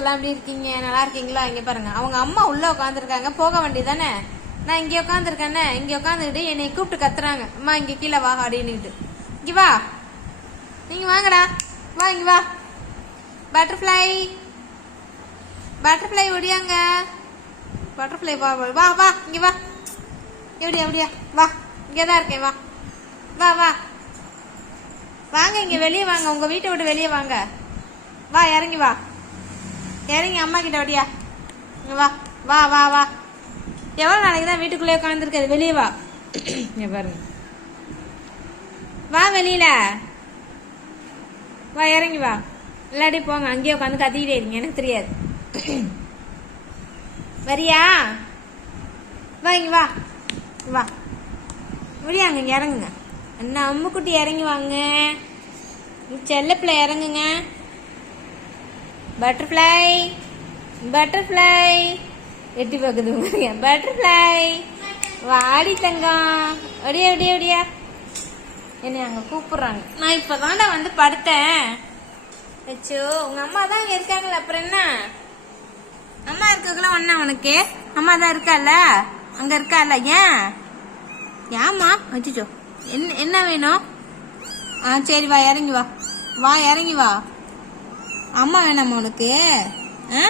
எல்லாம் எப்படி இருக்கீங்க? நல்லா இருக்கீங்களா? இங்கே பாருங்க. அவங்க அம்மா உள்ள உட்காந்துருக்காங்க போக வேண்டியதானே நான் இங்கே உட்காந்துருக்கேனே இங்கே உட்காந்துக்கிட்டு என்னை கூப்பிட்டு கத்துறாங்க. அம்மா இங்கே கீழே வா அப்படின்னுட்டு இங்கே வா. நீங்க வாங்கடா. வா இங்க வா. பட்டர்ஃப்ளை பட்டர்ஃப்ளை ஒடியாங்க பட்டர்ஃப்ளை வா வா, வா வா. இங்க வா. எப்படியா எப்படியா? வா. இங்கே தான் இருக்கேன் வா. வா வா. வாங்க இங்கே வெளியே வாங்க. உங்க வீட்டை விட்டு வெளியே வாங்க. வா இறங்கி வா. இறங்கி அம்மா கிட்ட வடியா. இங்க வா வா வா வா. எவ்வளவு நாளைக்கு தான் வீட்டுக்குள்ளே உட்காந்துருக்காது வெளியே வா. இங்க பாருங்க. வா வெளியில. வா இறங்கி வா. இல்லாட்டி போங்க அங்கேயே உட்காந்து கத்திக்கிட்டே இருங்க. எனக்கு தெரியாது. வரியா? வா இங்க வா. வா. முடியாங்க இறங்குங்க. அண்ணா அம்முக்குட்டி இறங்கி வாங்க. செல்ல பிள்ளை இறங்குங்க. பட்டர்ஃப்ளை பட்டர்ஃப்ளை எட்டி பார்க்குது பட்டர்ஃப்ளை வாடி தங்கம். ஒடியா ஒடியா ஒடியா என்னை அங்கே கூப்பிடுறாங்க. நான் இப்போ வந்து படுத்தேன். அச்சோ உங்கள் அம்மா தான் இங்கே இருக்காங்களே அப்புறம் என்ன? அம்மா இருக்கக்குள்ள ஒன்றா உனக்கு? அம்மா தான் இருக்கால அங்கே இருக்கால ஏன்? ஏம்மா? அச்சோ என்ன என்ன வேணும்? ஆ சரி வா இறங்கி வா. வா இறங்கி வா. அம்மா வேணாமா உனக்கு? ஆ?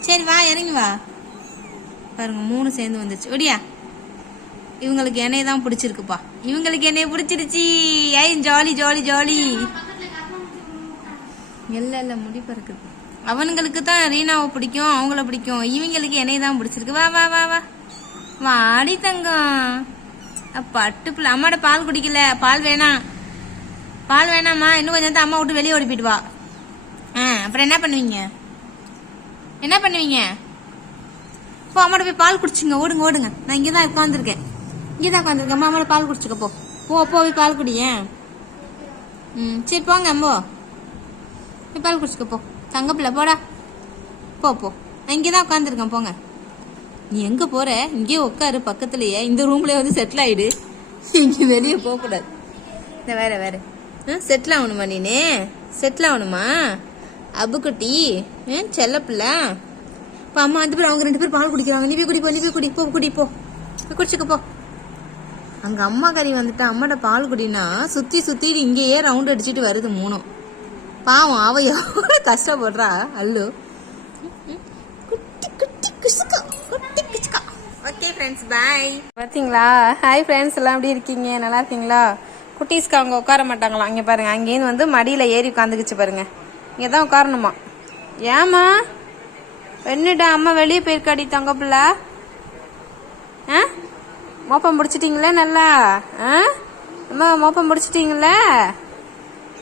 சரி வா இறங்கி வா. பாருங்க மூணு சேர்ந்து வந்துருச்சு. ஒடியா இவங்களுக்கு என்னைய தான் பிடிச்சிருக்குப்பா. இவங்களுக்கு என்னைய பிடிச்சிருச்சு. ஐ ஜாலி ஜாலி ஜாலி. இல்ல இல்ல முடி இருக்குது அவனுங்களுக்கு தான் ரீனாவை பிடிக்கும் அவங்கள பிடிக்கும். இவங்களுக்கு என்னைய தான் பிடிச்சிருக்கு. வா வா வா வா. வாடி தங்கம். பட்டு பிள்ளை. அம்மாட பால் குடிக்கல. பால் வேணாம். பால் வேணாம்மா. இன்னும் கொஞ்சம் நேரத்துல அம்மா விட்டு வெளியே ஓடி போயிட்டு வா. ஆ அப்புறம் என்ன பண்ணுவீங்க? என்ன பண்ணுவீங்க? போ அம்மாட்ட போய் பால் குடிச்சுங்க. ஓடுங்க ஓடுங்க. நான் இங்கே தான் உட்காந்துருக்கேன் இங்கே தான் உட்காந்துருக்கேன் அம்மா அம்மாட்ட பால் குடிச்சுக்க போ. போ போய் பால் குடியேன் ம் சரி போங்க அம்மோ. போய் பால் குடிச்சுக்க போ. தங்கப்பில்ல போடா. போ போ. நான் இங்கே தான் உட்காந்துருக்கேன் போங்க. நீ எங்கே போகிற இங்கேயே உட்காரு பக்கத்துலயே. இந்த ரூம்லேயே வந்து செட்டில் ஆயிடு. இங்கே வெளியே போகக்கூடாது. இந்த வேற வேற. செட்டில் ஆகணுமா நீனு? செட்டில் ஆகணுமா? அபுக்குட்டி ஏன் செல்ல பிள்ளை. இப்போ அம்மா வந்து பேர் அவங்க ரெண்டு பேரும் பால் குடிக்கிறாங்க. நீ போய் குடி நீ போய் குடி போ குடி போ. போய் குடிச்சுக்க போ. அங்க அம்மா கறி வந்துட்டு அம்மாட்ட பால் குடினா சுத்தி சுத்தி இங்கேயே ரவுண்ட் அடிச்சிட்டு வருது மூணும். பாவம் அவ எவ்வளவு கஷ்டப்படுறா அல்லு குட்டி குட்டி குசுக்கா. குட்டி குசுக்கா. ஓகே ஃப்ரெண்ட்ஸ் பாய் பாத்தீங்களா? ஹாய் ஃப்ரெண்ட்ஸ் எல்லாம் எப்படி இருக்கீங்க? நல்லா இருக்கீங்களா? குட்டீஸ்க்கு அவங்க உட்கார மாட்டாங்களாம் அங்கே பாருங்க அங்கேயிருந்து வந்து மடியில ஏறி உட்காந்துக்கிச்சு பாருங்க. இங்கே தான் உட்காரணுமா? ஏமா என்னடா அம்மா வெளியே போயிருக்காடி தங்க பிள்ளை ஆ? மோப்பம் முடிச்சிட்டிங்களே நல்லா? ஆ? அம்மா மோப்பம் முடிச்சிட்டீங்களே?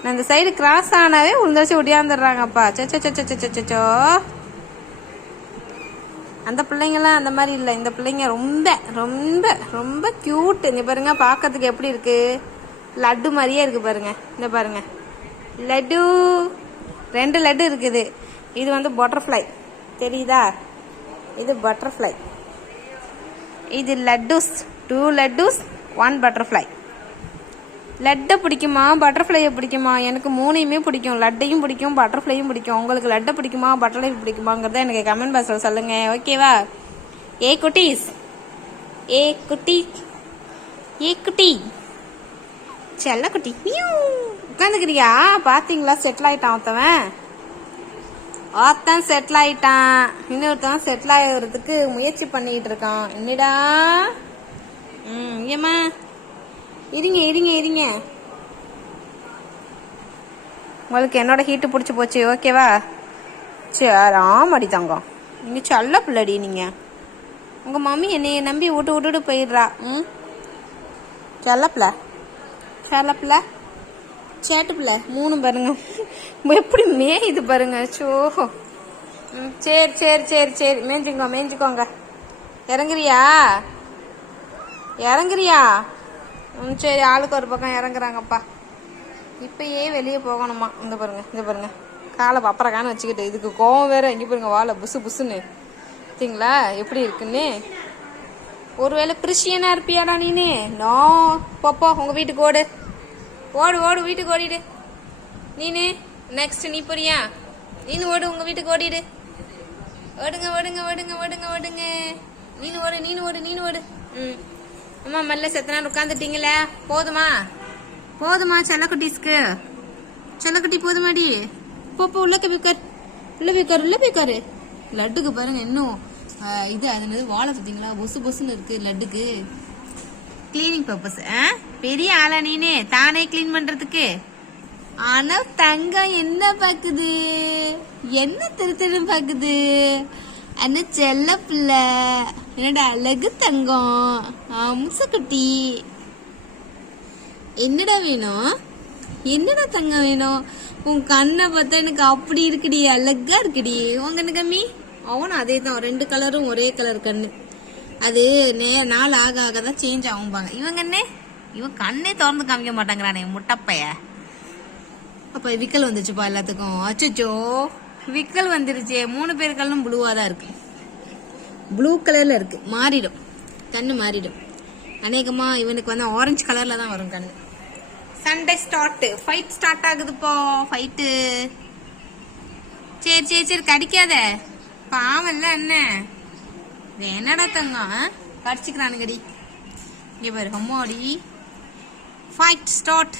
நான் இந்த சைடு கிராஸ் ஆனாவே உளுந்தரிச்சு ஒடியாந்துடுறாங்கப்பா. சச்சோ சச்சோ சச்சோ சச்சோ அந்த பிள்ளைங்களாம் அந்த மாதிரி இல்லை. இந்த பிள்ளைங்க ரொம்ப ரொம்ப ரொம்ப க்யூட் இங்கே பாருங்க பார்க்கறதுக்கு எப்படி இருக்கு? லட்டு மாதிரியே இருக்கு பாருங்க. இந்த பாருங்க. லட்டு. ரெண்டு லட்டு இருக்குது. இது வந்து பட்டர்ஃப்ளை தெரியுதா? இது பட்டர்ஃப்ளை இது லட்டுஸ். டூ லட்டுஸ் ஒன் பட்டர்ஃப்ளை லட்டை பிடிக்குமா? பட்டர்ஃப்ளையை பிடிக்குமா? எனக்கு மூணையுமே பிடிக்கும். லட்டையும் பிடிக்கும் பட்டர்ஃப்ளையும் பிடிக்கும். உங்களுக்கு லட்டை பிடிக்குமா? பட்டர்ஃப்ளை பிடிக்குமாங்கிறத எனக்கு கமெண்ட் பாக்ஸில் சொல்லுங்கள் ஓகேவா ஏ குட்டீஸ். ஏ குட்டி. ஏ குட்டி. செல்ல குட்டி. உட்காந்துக்கிறியா? பாத்தீங்களா? செட்டில் ஆயிட்டான் ஒருத்தவன். ஒருத்தன் செட்டில் ஆயிட்டான். இன்னொருத்தவன் செட்டில் ஆகிறதுக்கு முயற்சி பண்ணிட்டு இருக்கான். என்னடா? ம் ஏம்மா இருங்க இருங்க இருங்க. உங்களுக்கு என்னோட ஹீட்டு பிடிச்சி போச்சு ஓகேவா சரி ஆமாடி தங்கம். நீங்கள் சொல்ல பிள்ளடி நீங்கள் உங்கள் மம்மி என்னையை நம்பி விட்டு விட்டுட்டு போயிடுறா. ம்? செல்ல செல்ல பிள்ளை சேட்டு பிள்ளை மூணு பாருங்க. எப்படி மேயுது பாருங்க. சோ. சரி சரி சரி சரி. மேய்ஞ்சுக்கோ மேய்ஞ்சுக்கோங்க. இறங்குறியா? இறங்குறியா? ம் சரி ஆளுக்கு ஒரு பக்கம் இறங்குறாங்கப்பா. இப்பயே வெளியே போகணுமா? இந்த பாருங்க இந்த பாருங்க. காலை பப்பரக்கான வச்சுக்கிட்டு. இதுக்கு கோவம் வேற. இங்கே பாருங்க வாழை புசு புசுன்னு. பார்த்தீங்களா எப்படி இருக்குன்னு? ஒருவேளை கிறிஸ்டியனா இருப்பியாடா நீனு? நோ. போப்போ உங்க வீட்டுக்கு ஓடு. ஓடு ஓடு வீட்டுக்கு ஓடிடு. நீனு நெக்ஸ்ட் நீ போறியா? நீனு ஓடு உங்க வீட்டுக்கு ஓடிடு. ஓடுங்க ஓடுங்க ஓடுங்க ஓடுங்க ஓடுங்க. நீனு ஓடு நீனு ஓடு நீனு ஓடு. ம். அம்மா மெல்ல செத்தனா உட்காந்துட்டீங்களே போதுமா? போதுமா செல்லக்குட்டீஸ்க்கு? செல்லக்குட்டி போதுமாடி? போ போ உள்ள போய் உள்ள போய் உள்ள போய்க்காரு லட்டுக்கு பாருங்க இன்னும் இது அது வாழை பார்த்தீங்களா பொசு பொசுன்னு இருக்கு லட்டுக்கு. கிளீனிங் பர்பஸ் பெரிய ஆளா நீனே? தானே க்ளீன் பண்றதுக்கு? ஆனா தங்கம் என்ன பாக்குது? என்ன திரு திரு பாக்குது? அண்ணா செல்ல பிள்ளை. என்னடா அழகு தங்கம்? அம்சக்குட்டி என்னடா வேணும்? என்னடா தங்கம் வேணும்? உன் கண்ணை பார்த்தா எனக்கு அப்படி இருக்குடி அழகா இருக்குடி. உன் கண்ணு கம்மி? அவனும் அதே தான் ரெண்டு கலரும் ஒரே கலர் கண்ணு. அது நே நாள் ஆக ஆக தான் சேஞ்ச் ஆகும்பாங்க. இவங்க என்ன இவன் கண்ணே திறந்து காமிக்க மாட்டாங்கிறானே முட்டப்பைய. அப்ப விக்கல் வந்துச்சுப்பா எல்லாத்துக்கும். அச்சச்சோ. விக்கல் வந்துருச்சே மூணு பேர் கண்ணும் ப்ளூவா தான் இருக்கு. ப்ளூ கலர்ல இருக்கு. மாறிடும். கண்ணு மாறிடும். அநேகமா இவனுக்கு வந்து ஆரஞ்சு கலர்ல தான் வரும் கண்ணு. சண்டே ஸ்டார்ட் ஃபைட் ஸ்டார்ட் ஆகுதுப்போ ஃபைட்டு சரி சரி சரி கடிக்காத. பாவம்ல என்ன? என்னடா தங்கம் கடிச்சுக்கிறானுங்கடி. இங்க பாரு அம்மாடி. ஃபைட் ஸ்டார்ட்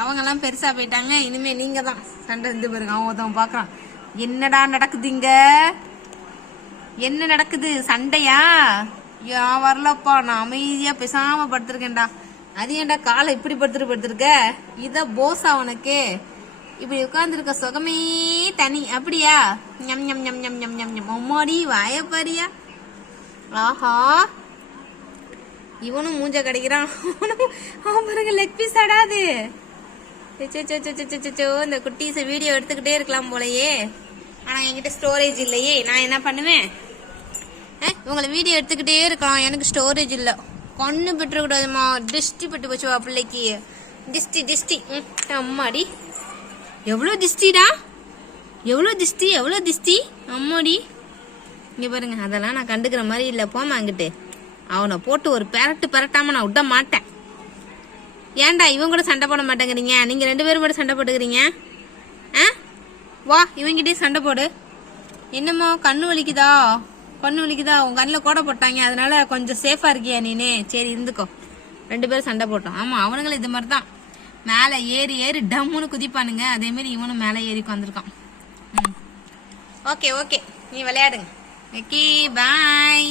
அவங்கெல்லாம் பெருசா போயிட்டாங்க. இனிமே நீங்க தான். சண்டை இருந்து பாருங்க. அவன் ஒருத்தவன் பார்க்குறான். என்னடா நடக்குதுங்க? என்ன நடக்குது? சண்டையா? யா வரலப்பா. நான் அமைதியா பேசாம படுத்துருக்கேன்டா. அது ஏன்டா காலை இப்படி படுத்துட்டு படுத்துருக்க? இத போஸா உனக்கு. இப்படி உட்காந்துருக்க சுகமே தனி. அப்படியா? ஞம் ஞம் ஞம் ஞம் ஞம் ஞம் ஞம். அம்மாடி வாயப்பாரியா ஆஹா. இவனும் மூஞ்ச கிடைக்கிறான். அவனும் அவன் பாருங்க லெக் பீஸ் ஆடாது சோ இந்த குட்டீஸை வீடியோ எடுத்துக்கிட்டே இருக்கலாம் போலயே. ஆனா என்கிட்ட ஸ்டோரேஜ் இல்லையே. நான் என்ன பண்ணுவேன்? உங்களை வீடியோ எடுத்துக்கிட்டே இருக்கலாம் எனக்கு ஸ்டோரேஜ் இல்ல. கண்ணு பெற்றக்கூடாதுமா டிஸ்டி பட்டு போச்சுவா பிள்ளைக்கு. டிஸ்டி டிஸ்டி ம், அம்மாடி. எவ்வளோ திஷ்டிடா? எவ்வளோ திஷ்டி? எவ்வளோ திஷ்டி? அம்மாடி. இங்க பாருங்க அதெல்லாம் நான் கண்டுக்கிற மாதிரி இல்ல. போமா அங்கிட்டு. அவனை போட்டு ஒரு பெரட்டு பெரட்டாம நான் விட மாட்டேன். ஏன்டா இவன் கூட சண்டை போட மாட்டேங்கிறீங்க? நீங்க ரெண்டு பேரும் கூட சண்டை போட்டுக்கிறீங்க? ஆ? வா இவங்கிட்டே சண்டை போடு. என்னமோ கண்ணு வலிக்குதா? கண்ணு வலிக்குதா? உன் கண்ணில் கூட போட்டாங்க. அதனால கொஞ்சம் சேஃபா இருக்கியா நீனே? சரி இருந்துக்கோ. ரெண்டு பேரும் சண்டை போட்டோம். ஆமா அவனுங்களும் இது மாதிரி தான் மேலே ஏறி ஏறி டம்முன்னு குதிப்பானுங்க. அதே மாதிரி இவனும் மேலே ஏறி வந்திருக்கான் ம். Okay okay. நீ விளையாடுங்க. Okay bye.